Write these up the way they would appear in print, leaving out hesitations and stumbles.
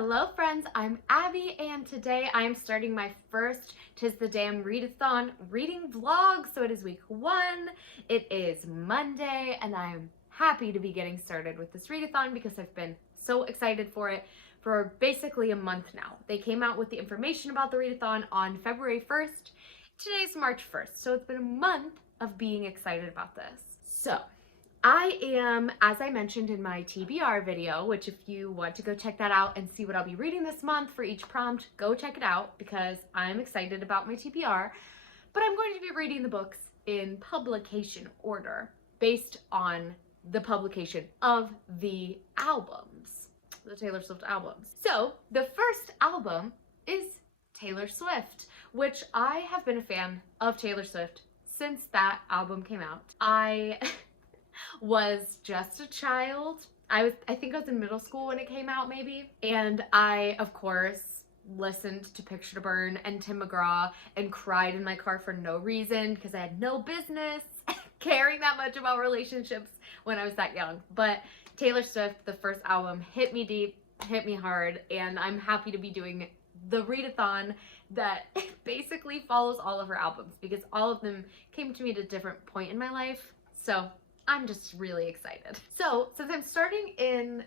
Hello friends, I'm Abby and today I'm starting my first Tis the Damn Readathon reading vlog. So it is week 1, it is Monday, and I'm happy to be getting started with this readathon because I've been so excited for it for basically a month now. They came out with the information about the readathon on February 1st. Today's March 1st, so it's been a month of being excited about this. So I am, as I mentioned in my TBR video, which if you want to go check that out and see what I'll be reading this month for each prompt, go check it out because I'm excited about my TBR. But I'm going to be reading the books in publication order based on the publication of the albums, the Taylor Swift albums. So the first album is Taylor Swift, which I have been a fan of Taylor Swift since that album came out. I was just a child. I think I was in middle school when it came out maybe. And I, of course, listened to Picture to Burn and Tim McGraw and cried in my car for no reason because I had no business caring that much about relationships when I was that young. But Taylor Swift, the first album, hit me deep, hit me hard, and I'm happy to be doing the readathon that basically follows all of her albums because all of them came to me at a different point in my life. So I'm just really excited. So since I'm starting in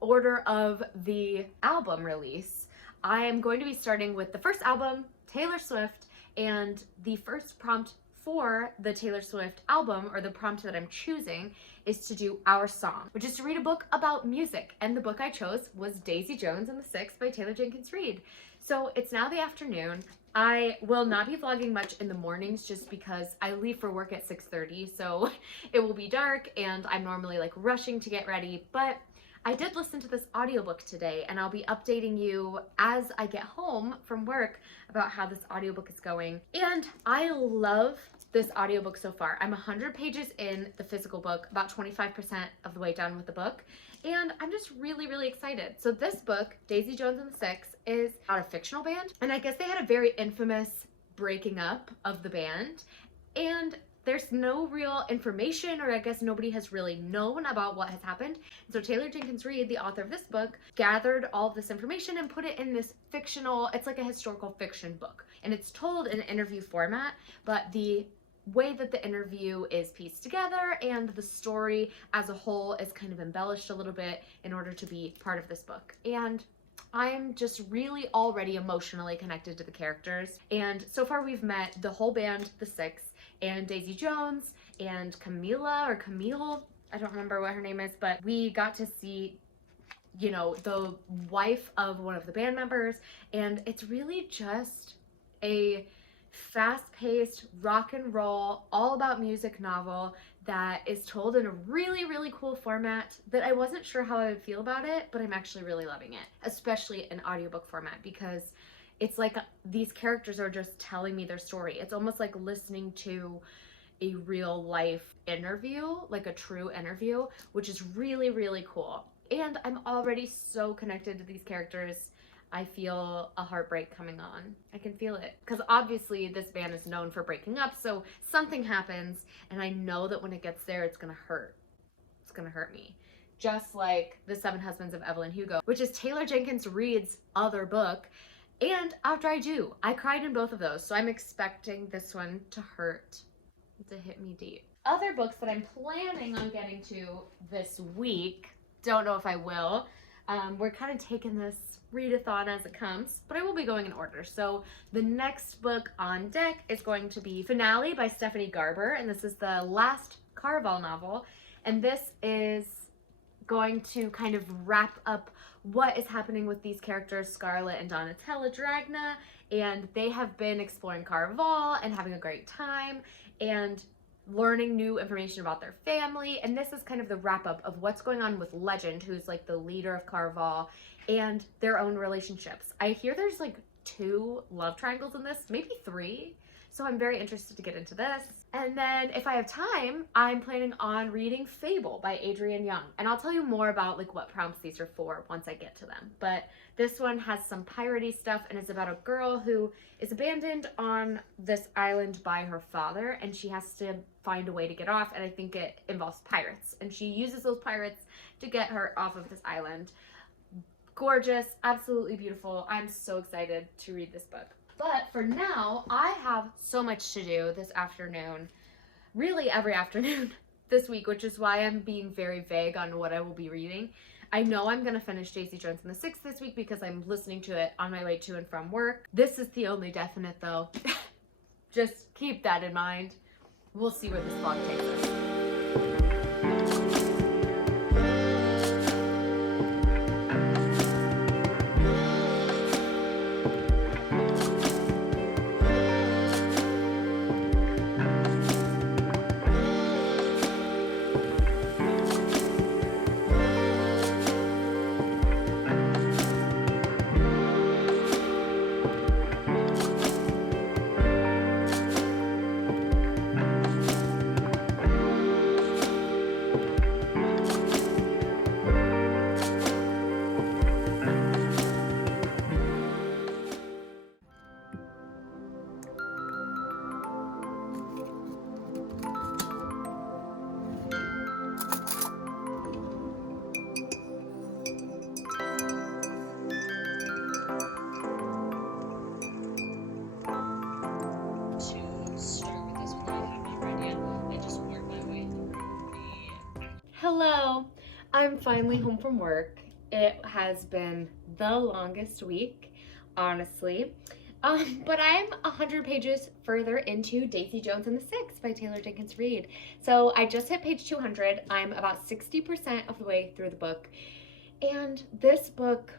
order of the album release, I am going to be starting with the first album, Taylor Swift, and the first prompt for the Taylor Swift album, or the prompt that I'm choosing, is to do Our Song, which is to read a book about music. And the book I chose was Daisy Jones and the Six by Taylor Jenkins Reid. So it's now the afternoon. I will not be vlogging much in the mornings just because I leave for work at 6:30, so it will be dark and I'm normally like rushing to get ready, but I did listen to this audiobook today and I'll be updating you as I get home from work about how this audiobook is going. And I love this audiobook so far. I'm 100 pages in the physical book, about 25% of the way done with the book, and I'm just really, really excited. So this book, Daisy Jones and the Six, is about a fictional band, and I guess they had a very infamous breaking up of the band, and there's no real information, or I guess nobody has really known about what has happened. So Taylor Jenkins Reid, the author of this book, gathered all of this information and put it in this fictional, it's like a historical fiction book, and it's told in an interview format, but the way that the interview is pieced together and the story as a whole is kind of embellished a little bit in order to be part of this book. And I'm just really already emotionally connected to the characters. And so far we've met the whole band, the Six, and Daisy Jones and Camila or Camille, I don't remember what her name is, but we got to see, you know, the wife of one of the band members, and it's really just a fast-paced rock and roll, all about music novel that is told in a really, really cool format that I wasn't sure how I would feel about it, but I'm actually really loving it, especially in audiobook format, because it's like these characters are just telling me their story. It's almost like listening to a real life interview, like a true interview, which is really, really cool. And I'm already so connected to these characters. I feel a heartbreak coming on. I can feel it. Because obviously this band is known for breaking up, so something happens, and I know that when it gets there, it's gonna hurt. It's gonna hurt me. Just like The Seven Husbands of Evelyn Hugo, which is Taylor Jenkins Reid's other book, and After I Do. I cried in both of those, so I'm expecting this one to hurt, to hit me deep. Other books that I'm planning on getting to this week, don't know if I will. We're kind of taking this readathon as it comes, but I will be going in order. So the next book on deck is going to be Finale by Stephanie Garber, and this is the last Caraval novel, and this is going to kind of wrap up what is happening with these characters, Scarlett and Donatella Dragna, and they have been exploring Caraval and having a great time and learning new information about their family, and this is kind of the wrap-up of what's going on with Legend, who's like the leader of Caraval, and their own relationships. I hear there's like 2 love triangles in this, maybe 3, so I'm very interested to get into this. And then if I have time, I'm planning on reading Fable by Adrienne Young, and I'll tell you more about like what prompts these are for once I get to them. But this one has some piratey stuff and is about a girl who is abandoned on this island by her father, and she has to find a way to get off, and I think it involves pirates, and she uses those pirates to get her off of this island. gorgeous, absolutely beautiful. I'm so excited to read this book. But for now, I have so much to do this afternoon, really every afternoon this week, which is why I'm being very vague on what I will be reading. I know I'm going to finish Daisy Jones and the Six this week because I'm listening to it on my way to and from work. This is the only definite though. Just keep that in mind. We'll see where this vlog takes us. Hello, I'm finally home from work. It has been the longest week, honestly. But I'm 100 pages further into Daisy Jones and the Six by Taylor Jenkins Reid. So I just hit page 200. I'm about 60% of the way through the book. And this book,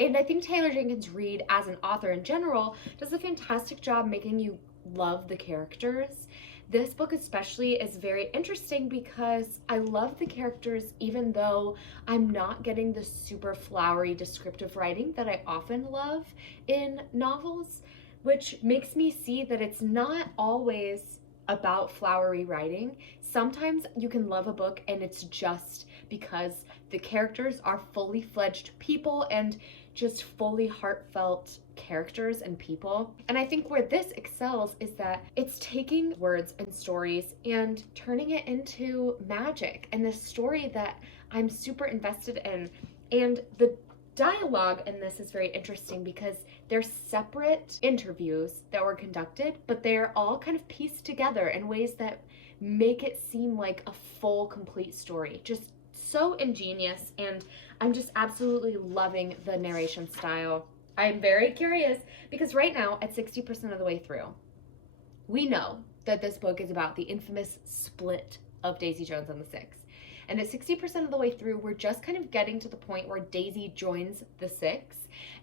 and I think Taylor Jenkins Reid as an author in general, does a fantastic job making you love the characters. This book especially is very interesting because I love the characters even though I'm not getting the super flowery descriptive writing that I often love in novels, which makes me see that it's not always about flowery writing. Sometimes you can love a book and it's just because the characters are fully fledged people and just fully heartfelt characters and people. And I think where this excels is that it's taking words and stories and turning it into magic and this story that I'm super invested in. And the dialogue in this is very interesting because they're separate interviews that were conducted, but they're all kind of pieced together in ways that make it seem like a full, complete story. Just so ingenious, and I'm just absolutely loving the narration style. I'm very curious because right now at 60% of the way through, we know that this book is about the infamous split of Daisy Jones and the Six. And at 60% of the way through, we're just kind of getting to the point where Daisy joins the Six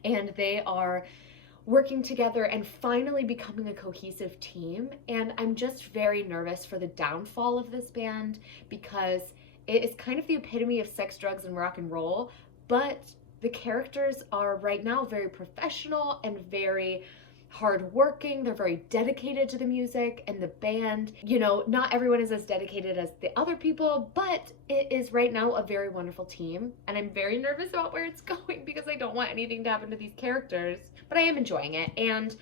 and they are working together and finally becoming a cohesive team. And I'm just very nervous for the downfall of this band because it is kind of the epitome of sex, drugs, and rock and roll, but the characters are right now very professional and very hardworking. They're very dedicated to the music and the band. You know, not everyone is as dedicated as the other people, but it is right now a very wonderful team. And I'm very nervous about where it's going because I don't want anything to happen to these characters, but I am enjoying it. And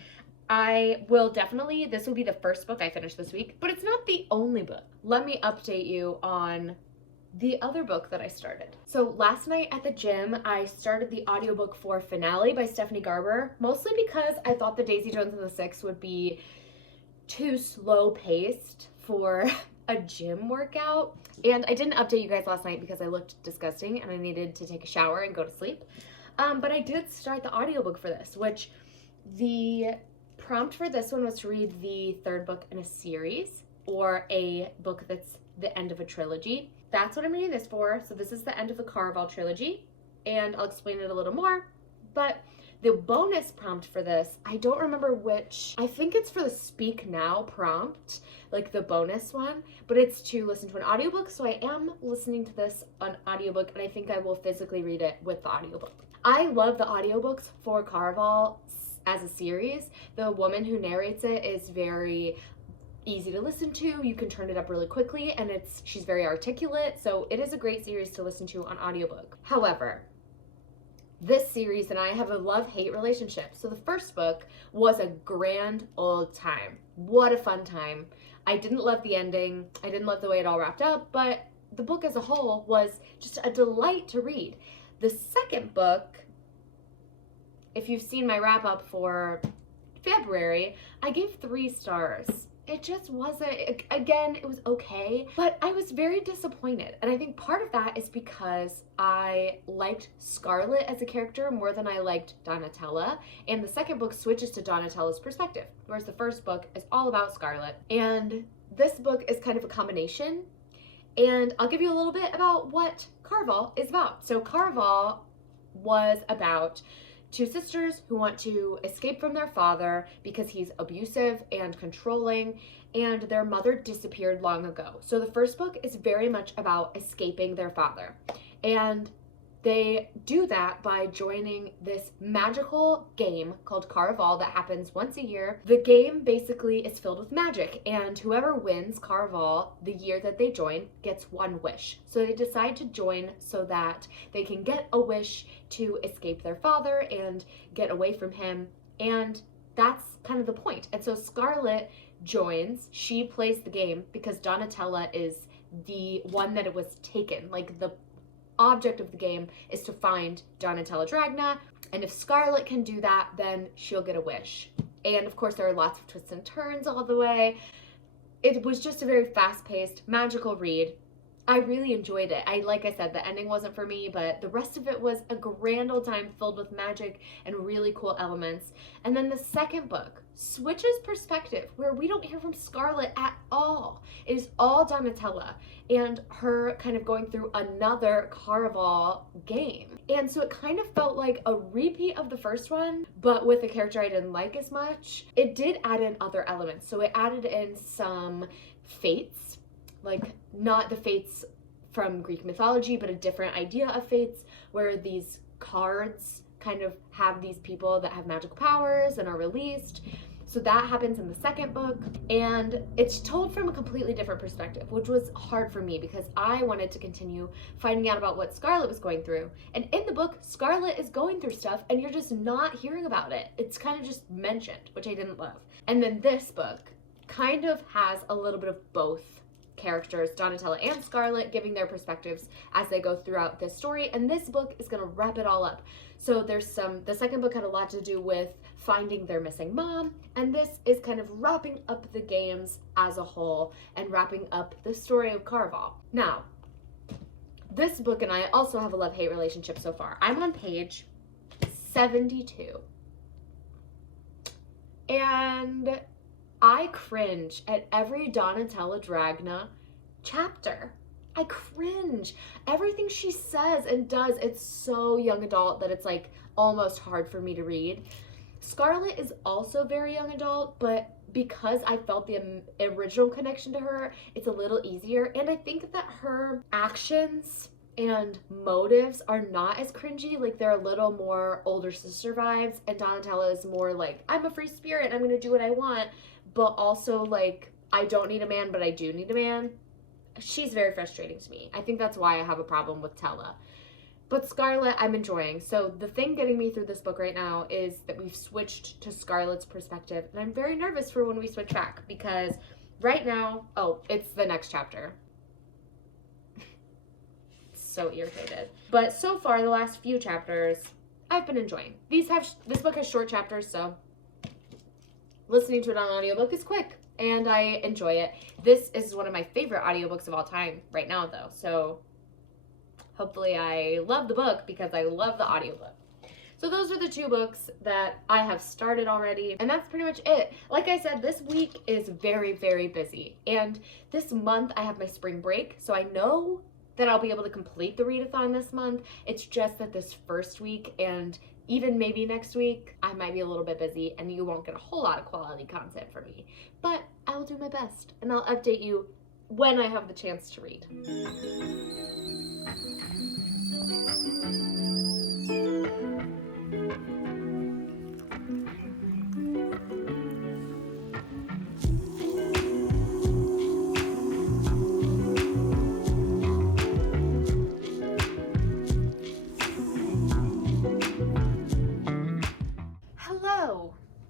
I will definitely, this will be the first book I finish this week, but it's not the only book. Let me update you on the other book that I started. So last night at the gym, I started the audiobook for Finale by Stephanie Garber, mostly because I thought the Daisy Jones and the Six would be too slow paced for a gym workout. And I didn't update you guys last night because I looked disgusting and I needed to take a shower and go to sleep. But I did start the audiobook for this, which the prompt for this one was to read the third book in a series or a book that's the end of a trilogy. That's what I'm reading this for. So this is the end of the Caraval trilogy, and I'll explain it a little more. But the bonus prompt for this, I don't remember which, I think it's for the Speak Now prompt, like the bonus one, but it's to listen to an audiobook. So I am listening to this on audiobook, and I think I will physically read it with the audiobook. I love the audiobooks for Caraval as a series. The woman who narrates it is very easy to listen to. You can turn it up really quickly, and she's very articulate, so it is a great series to listen to on audiobook. However, this series and I have a love-hate relationship. So the first book was a grand old time. What a fun time. I didn't love the ending. I didn't love the way it all wrapped up, but the book as a whole was just a delight to read. The second book, if you've seen my wrap up for February, I gave 3 stars. It just wasn't, again, it was okay, but I was very disappointed. And I think part of that is because I liked Scarlet as a character more than I liked Donatella. And the second book switches to Donatella's perspective, whereas the first book is all about Scarlet. And this book is kind of a combination. And I'll give you a little bit about what Carval is about. So Carval was about 2 sisters who want to escape from their father because he's abusive and controlling, and their mother disappeared long ago. So the first book is very much about escaping their father. And they do that by joining this magical game called Carval that happens once a year. The game basically is filled with magic, and whoever wins Carval the year that they join gets 1 wish. So they decide to join so that they can get a wish to escape their father and get away from him, and that's kind of the point. And so Scarlet joins. She plays the game because Donatella is the one that it was taken. Like, the object of the game is to find Donatella Dragna, and if Scarlet can do that, then she'll get a wish. And of course there are lots of twists and turns all the way. It was just a very fast-paced, magical read. I really enjoyed it. Like I said, the ending wasn't for me, but the rest of it was a grand old time filled with magic and really cool elements. And then the second book switches perspective, where we don't hear from Scarlet at all. It is all Donatella and her kind of going through another Carval game. And so it kind of felt like a repeat of the first one, but with a character I didn't like as much. It did add in other elements. So it added in some fates, like not the fates from Greek mythology, but a different idea of fates, where these cards kind of have these people that have magical powers and are released. So that happens in the second book, and it's told from a completely different perspective, which was hard for me because I wanted to continue finding out about what Scarlet was going through. And in the book, Scarlet is going through stuff and you're just not hearing about it. It's kind of just mentioned, which I didn't love. And then this book kind of has a little bit of both characters, Donatella and Scarlet, giving their perspectives as they go throughout this story, and this book is going to wrap it all up. So the second book had a lot to do with finding their missing mom, and this is kind of wrapping up the games as a whole and wrapping up the story of Carval. Now, this book and I also have a love-hate relationship so far. I'm on page 72, and I cringe at every Donatella Dragna chapter. I cringe. Everything she says and does, it's so young adult that it's like almost hard for me to read. Scarlet is also very young adult, but because I felt the original connection to her, it's a little easier. And I think that her actions and motives are not as cringy. Like, they're a little more older sister vibes, and Donatella is more like, I'm a free spirit, I'm gonna do what I want, but also like, I don't need a man, but I do need a man. She's very frustrating to me. I think that's why I have a problem with Tella. But Scarlet, I'm enjoying. So the thing getting me through this book right now is that we've switched to Scarlet's perspective, and I'm very nervous for when we switch back, because right now, oh, it's the next chapter. So irritated. But so far, the last few chapters, I've been enjoying. This book has short chapters, so listening to it on audiobook is quick, and I enjoy it. This is one of my favorite audiobooks of all time right now, though, so hopefully I love the book because I love the audiobook. So those are the 2 books that I have started already, and that's pretty much it. Like I said, this week is very, very busy, and this month I have my spring break, so I know that I'll be able to complete the readathon this month. It's just that this first week and even maybe next week, I might be a little bit busy and you won't get a whole lot of quality content from me. But I will do my best, and I'll update you when I have the chance to read.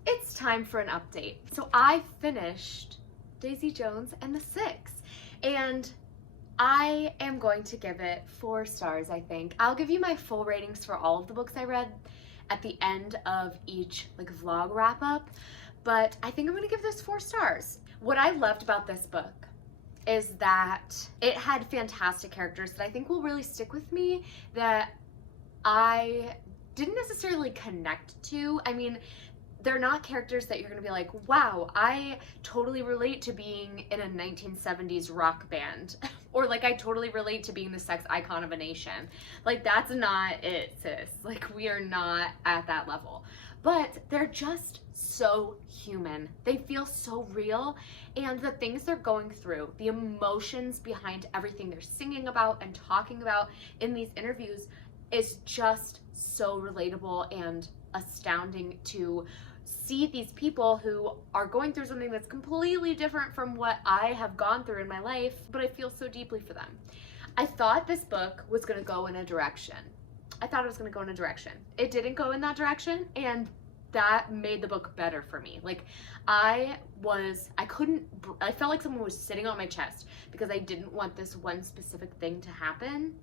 It's time for an update. So I finished Daisy Jones and the Six, and I am going to give it 4 stars, I think. I'll give you my full ratings for all of the books I read at the end of each like vlog wrap up, but I think I'm gonna give this 4 stars. What I loved about this book is that it had fantastic characters that I think will really stick with me, that I didn't necessarily connect to. I mean, they're not characters that you're gonna be like, wow, I totally relate to being in a 1970s rock band. Or like, I totally relate to being the sex icon of a nation. Like, that's not it, sis. Like, we are not at that level. But they're just so human. They feel so real. And the things they're going through, the emotions behind everything they're singing about and talking about in these interviews is just so relatable and astounding to see these people who are going through something that's completely different from what I have gone through in my life, but I feel so deeply for them. I thought this book was going to go in a direction. I thought it was going to go in a direction. It didn't go in that direction, and that made the book better for me. Like, I felt like someone was sitting on my chest because I didn't want this one specific thing to happen,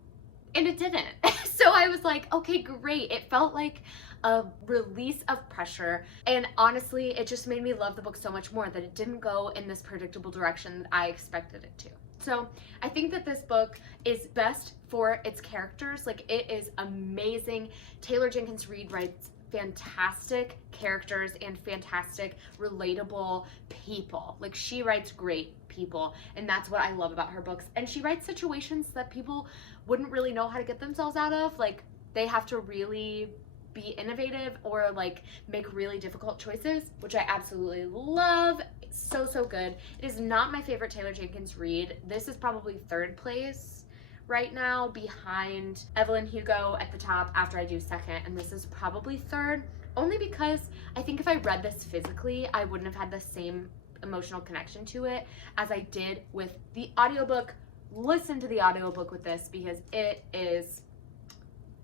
and it didn't. So I was like, okay, great. It felt like a release of pressure, and honestly, it just made me love the book so much more that it didn't go in this predictable direction that I expected it to. So I think that this book is best for its characters. Like, it is amazing. Taylor Jenkins Reid writes fantastic characters and fantastic relatable people. Like, she writes great people, and that's what I love about her books. And she writes situations that people wouldn't really know how to get themselves out of. Like, they have to really be innovative or like make really difficult choices, which I absolutely love. So good. It is not my favorite Taylor Jenkins Reid. This is probably 3rd place right now, behind Evelyn Hugo at the top after I do 2nd, and this is probably 3rd, only because I think if I read this physically, I wouldn't have had the same emotional connection to it as I did with the audiobook. Listen to the audiobook with this because it is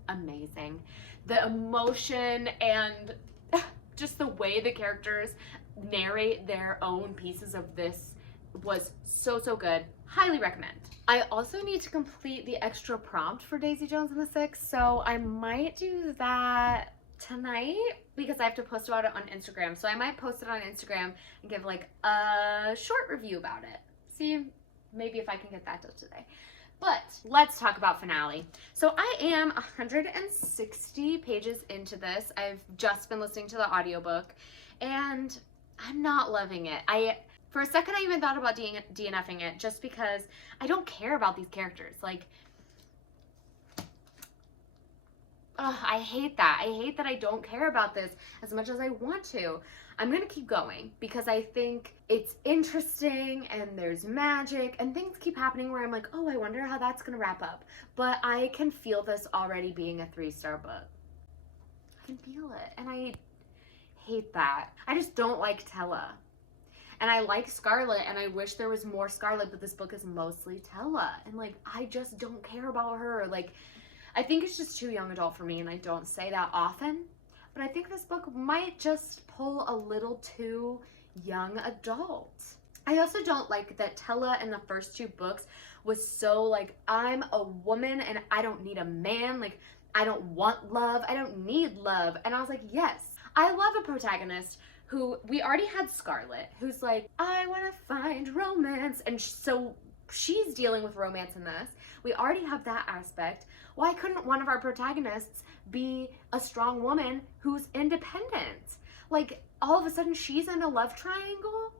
amazing. The emotion and just the way the characters narrate their own pieces of this was so good. Highly recommend. I also need to complete the extra prompt for Daisy Jones and the Six, so I might do that tonight because I have to post about it on Instagram. So I might post it on Instagram and give like a short review about it. See, maybe if I can get that done today. But let's talk about finale. So I am 160 pages into this. I've just been listening to the audiobook and I'm not loving it. For a second, I even thought about DNFing it just because I don't care about these characters. Like, I hate that. I hate that I don't care about this as much as I want to. I'm gonna keep going because I think it's interesting and there's magic and things keep happening where I'm like, oh, I wonder how that's gonna wrap up. But I can feel this already being a 3-star book. I can feel it, and I hate that. I just don't like Tella. And I like Scarlett, and I wish there was more Scarlett, but this book is mostly Tella. And like, I just don't care about her. Like, I think it's just too young adult for me, and I don't say that often. But I think this book might just pull a little too young adult. I also don't like that Tella in the first 2 books was so like, I'm a woman and I don't need a man. Like, I don't want love. I don't need love. And I was like, yes, I love a protagonist who, we already had Scarlett, who's like, I want to find romance. And so she's dealing with romance in this. We already have that aspect. Why couldn't one of our protagonists be a strong woman who's independent? Like, all of a sudden she's in a love triangle?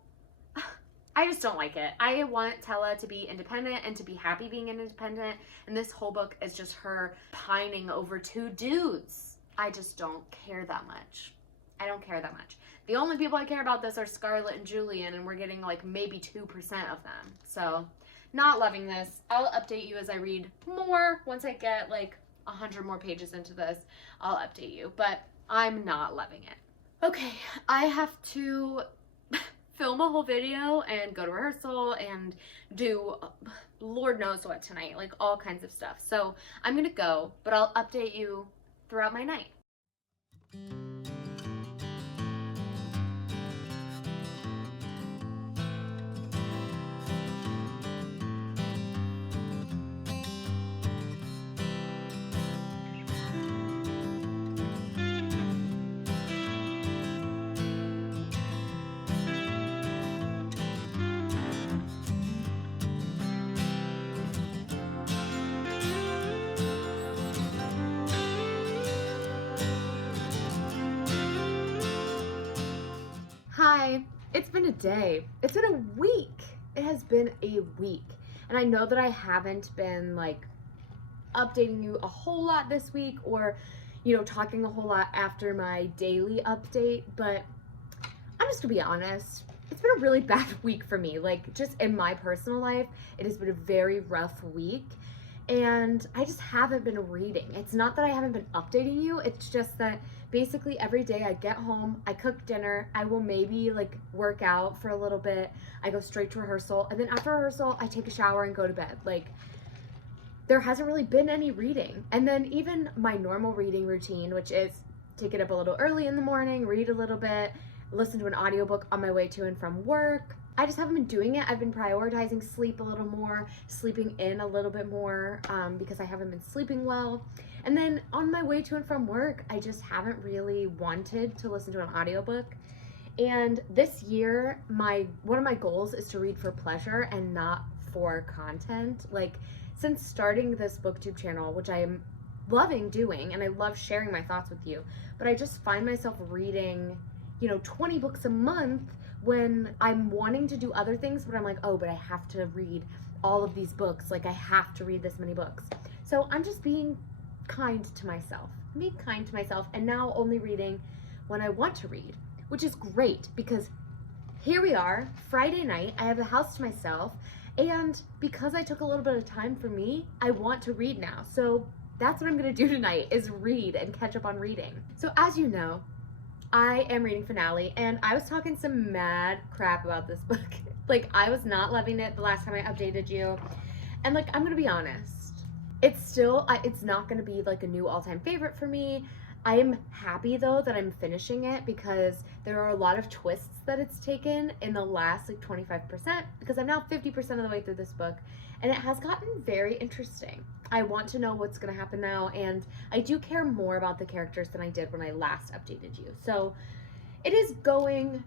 I just don't like it. I want Tella to be independent and to be happy being independent, and this whole book is just her pining over 2 dudes. I just don't care that much. I don't care that much. The only people I care about this are Scarlett and Julian, and we're getting like maybe 2% of them. So, not loving this. I'll update you as I read more. Once I get like 100 more pages into this, I'll update you, but I'm not loving it. Okay, I have to film a whole video and go to rehearsal and do Lord knows what tonight, like all kinds of stuff. So I'm gonna go, but I'll update you throughout my night. it's been a day. It's been a week. It has been a week. And I know that I haven't been like updating you a whole lot this week or, you know, talking a whole lot after my daily update, but I'm just gonna be honest. It's been a really bad week for me. Like, just in my personal life, it has been a very rough week. And I just haven't been reading. It's not that I haven't been updating you. It's just that basically every day I get home, I cook dinner, I will maybe like work out for a little bit. I go straight to rehearsal. And then after rehearsal, I take a shower and go to bed. Like, there hasn't really been any reading. And then even my normal reading routine, which is to get up a little early in the morning, read a little bit, listen to an audiobook on my way to and from work. I just haven't been doing it. I've been prioritizing sleep a little more, sleeping in a little bit more because I haven't been sleeping well. And then on my way to and from work, I just haven't really wanted to listen to an audiobook. And this year, one of my goals is to read for pleasure and not for content. Like, since starting this booktube channel, which I am loving doing, and I love sharing my thoughts with you, but I just find myself reading, you know, 20 books a month when I'm wanting to do other things, but I'm like, oh, but I have to read all of these books. Like, I have to read this many books. So I'm just being kind to myself. I'm being kind to myself, and now only reading when I want to read, which is great because here we are, Friday night, I have the house to myself, and because I took a little bit of time for me, I want to read now. So that's what I'm gonna do tonight, is read and catch up on reading. So as you know, I am reading Finale, and I was talking some mad crap about this book. Like, I was not loving it the last time I updated you. And like, I'm gonna be honest, it's not gonna be like a new all-time favorite for me. I am happy though that I'm finishing it because there are a lot of twists that it's taken in the last like 25%, because I'm now 50% of the way through this book, and it has gotten very interesting. I want to know what's going to happen now, and I do care more about the characters than I did when I last updated you. So it is going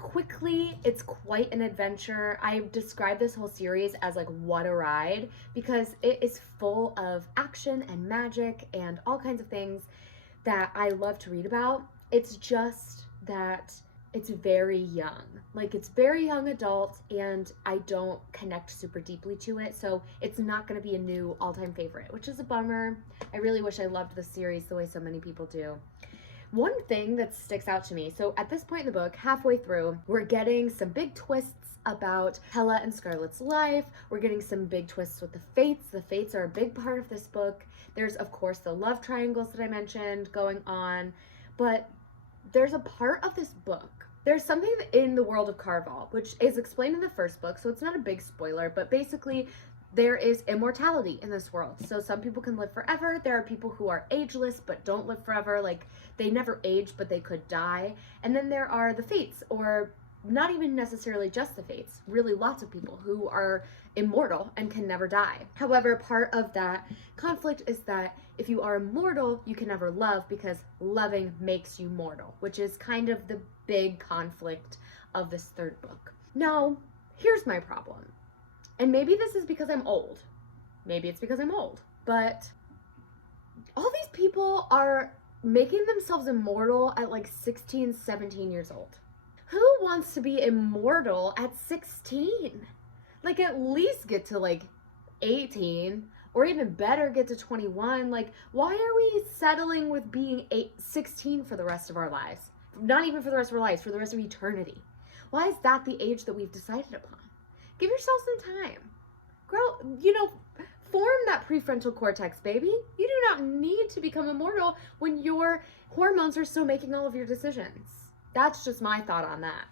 quickly. It's quite an adventure. I describe this whole series as like, what a ride, because it is full of action and magic and all kinds of things that I love to read about. It's just that it's very young. Like, it's very young adult, and I don't connect super deeply to it, so it's not going to be a new all-time favorite, which is a bummer. I really wish I loved the series the way so many people do. One thing that sticks out to me, so at this point in the book, halfway through, we're getting some big twists about Hella and Scarlett's life. We're getting some big twists with the Fates. The Fates are a big part of this book. There's, of course, the love triangles that I mentioned going on, but there's a part of this book. There's something in the world of Carval, which is explained in the first book, so it's not a big spoiler, but basically there is immortality in this world. So some people can live forever. There are people who are ageless but don't live forever. Like, they never age, but they could die. And then there are the Fates, or not even necessarily just the Fates, really lots of people who are immortal and can never die. However, part of that conflict is that if you are immortal, you can never love, because loving makes you mortal, which is kind of the big conflict of this third book. Now, here's my problem. And maybe this is because I'm old. Maybe it's because I'm old. But all these people are making themselves immortal at like 16, 17 years old. Who wants to be immortal at 16? Like, at least get to like 18, or even better, get to 21. Like, why are we settling with being 16 for the rest of our lives? Not even for the rest of our lives, for the rest of eternity. Why is that the age that we've decided upon? Give yourself some time. Grow, you know, form that prefrontal cortex, baby. You do not need to become immortal when your hormones are still making all of your decisions. That's just my thought on that.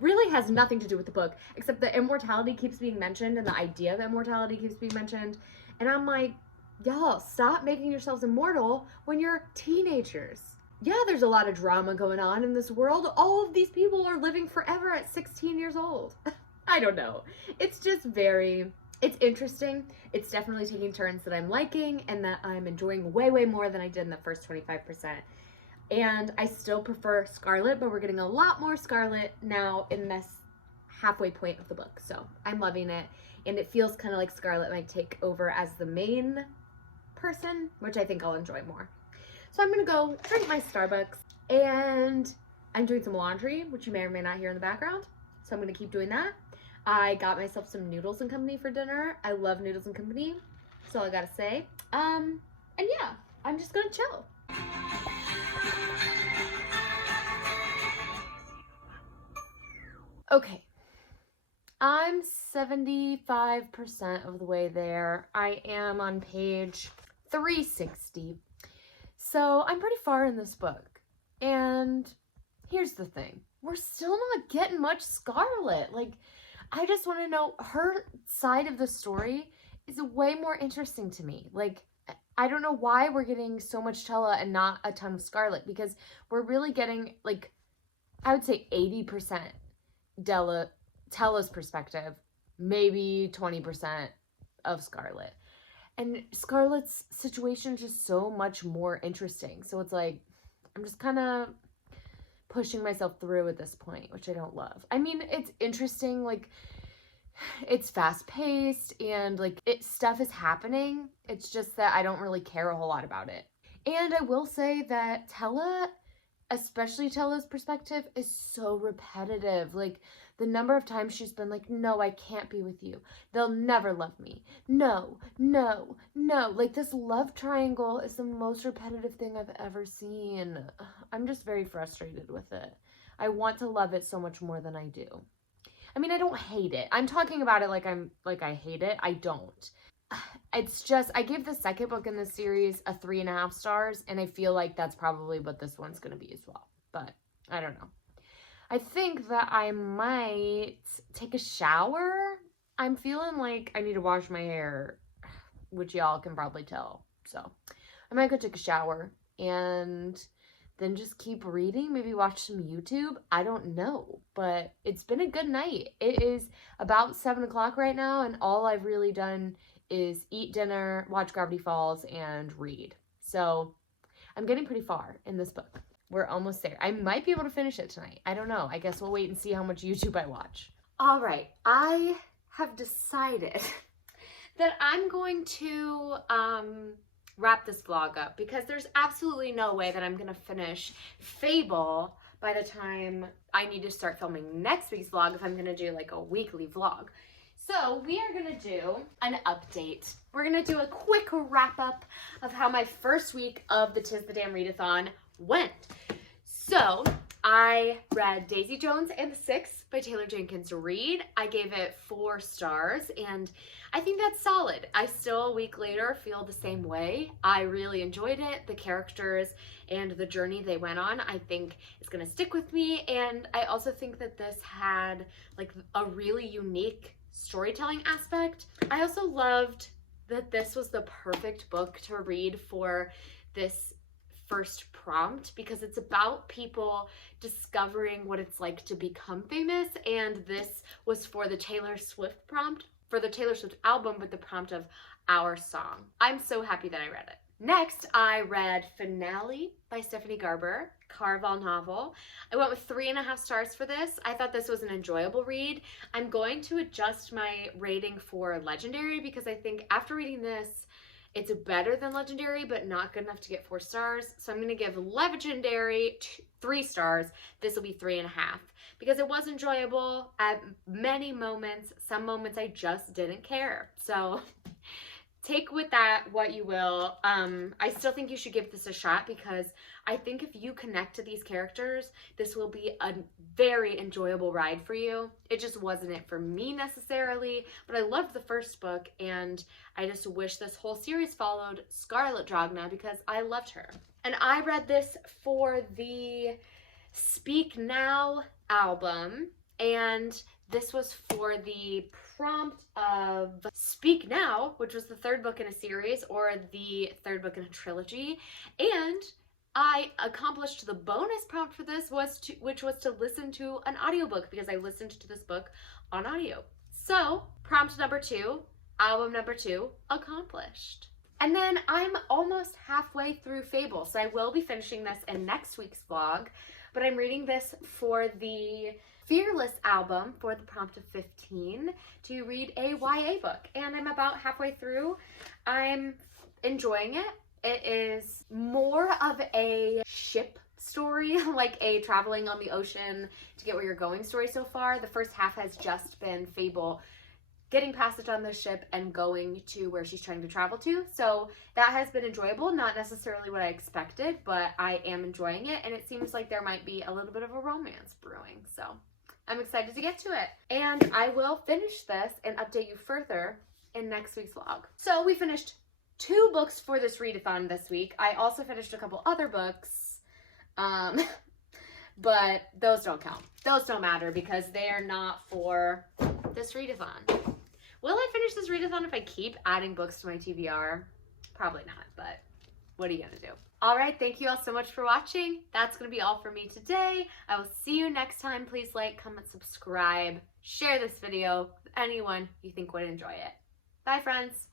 Really has nothing to do with the book, except that immortality keeps being mentioned, and the idea of immortality keeps being mentioned. And I'm like, y'all, stop making yourselves immortal when you're teenagers. Yeah, there's a lot of drama going on in this world. All of these people are living forever at 16 years old. I don't know. It's just it's interesting. It's definitely taking turns that I'm liking and that I'm enjoying way, way more than I did in the first 25%. And I still prefer Scarlett, but we're getting a lot more Scarlett now in this halfway point of the book. So I'm loving it. And it feels kind of like Scarlett might take over as the main person, which I think I'll enjoy more. So I'm going to go drink my Starbucks and I'm doing some laundry, which you may or may not hear in the background. So I'm gonna keep doing that. I got myself some Noodles and Company for dinner. I love Noodles and Company. That's all I gotta say. And yeah, I'm just gonna chill. Okay, I'm 75% of the way there. I am on page 360. So I'm pretty far in this book. And here's the thing. We're still not getting much Scarlet. Like, I just want to know, her side of the story is way more interesting to me. Like, I don't know why we're getting so much Tella and not a ton of Scarlet, because we're really getting, like, I would say 80% Tella's perspective, maybe 20% of Scarlet. And Scarlet's situation is just so much more interesting. So it's like, I'm just kind of pushing myself through at this point, which I don't love. I mean, it's interesting, like, it's fast-paced and, like, stuff is happening. It's just that I don't really care a whole lot about it. And I will say that Tella, especially Tella's perspective, is so repetitive. Like, the number of times she's been like, no, I can't be with you. They'll never love me. No, no, no. Like, this love triangle is the most repetitive thing I've ever seen. I'm just very frustrated with it. I want to love it so much more than I do. I mean, I don't hate it. I'm talking about it like I hate it. I don't. It's just, I gave the second book in this series a 3.5 stars, and I feel like that's probably what this one's going to be as well. But I don't know. I think that I might take a shower. I'm feeling like I need to wash my hair, which y'all can probably tell. So I might go take a shower and then just keep reading, maybe watch some YouTube. I don't know, but it's been a good night. It is about 7 o'clock right now, and all I've really done is eat dinner, watch Gravity Falls, and read. So I'm getting pretty far in this book. We're almost there. I might be able to finish it tonight. I don't know. I guess we'll wait and see how much YouTube I watch. All right. I have decided that I'm going to wrap this vlog up, because there's absolutely no way that I'm going to finish Fable by the time I need to start filming next week's vlog if I'm going to do like a weekly vlog. So we are going to do an update. We're going to do a quick wrap up of how my first week of the Tis the Damn Readathon went. So I read Daisy Jones and the Six by Taylor Jenkins Reid. I gave it 4 stars, and I think that's solid. I still, a week later, feel the same way. I really enjoyed it. The characters and the journey they went on, I think is going to stick with me. And I also think that this had like a really unique storytelling aspect. I also loved that this was the perfect book to read for this first prompt, because it's about people discovering what it's like to become famous, and this was for the Taylor Swift prompt, for the Taylor Swift album, with the prompt of Our Song. I'm so happy that I read it. Next, I read Finale by Stephanie Garber, Carval novel. I went with 3.5 stars for this. I thought this was an enjoyable read. I'm going to adjust my rating for Legendary, because I think after reading this, it's better than Legendary, but not good enough to get 4 stars. So I'm going to give Legendary 3 stars. This will be 3.5, because it was enjoyable at many moments. Some moments I just didn't care. So take with that what you will. I still think you should give this a shot, because I think if you connect to these characters, this will be a very enjoyable ride for you. It just wasn't it for me necessarily, but I loved the first book, and I just wish this whole series followed Scarlett Dragna, because I loved her. And I read this for the Speak Now album, and this was for the prompt of Speak Now, which was the 3rd book in a series, or the 3rd book in a trilogy. And I accomplished the bonus prompt for this, which was to listen to an audiobook, because I listened to this book on audio. So prompt number 2, album number 2, accomplished. And then I'm almost halfway through Fable, so I will be finishing this in next week's vlog, but I'm reading this for the Fearless album for the prompt of 15 to read a YA book, and I'm about halfway through. I'm enjoying it. It is more of a ship story, like a traveling on the ocean to get where you're going story so far. The first half has just been Fable getting passage on the ship and going to where she's trying to travel to. So that has been enjoyable, not necessarily what I expected, but I am enjoying it, and it seems like there might be a little bit of a romance brewing. So I'm excited to get to it. And I will finish this and update you further in next week's vlog. So we finished 2 books for this readathon this week. I also finished a couple other books, but those don't count. Those don't matter because they are not for this readathon. Will I finish this readathon if I keep adding books to my TBR? Probably not, but what are you gonna do? All right, thank you all so much for watching. That's gonna be all for me today. I will see you next time. Please like, comment, subscribe, share this video with anyone you think would enjoy it. Bye, friends.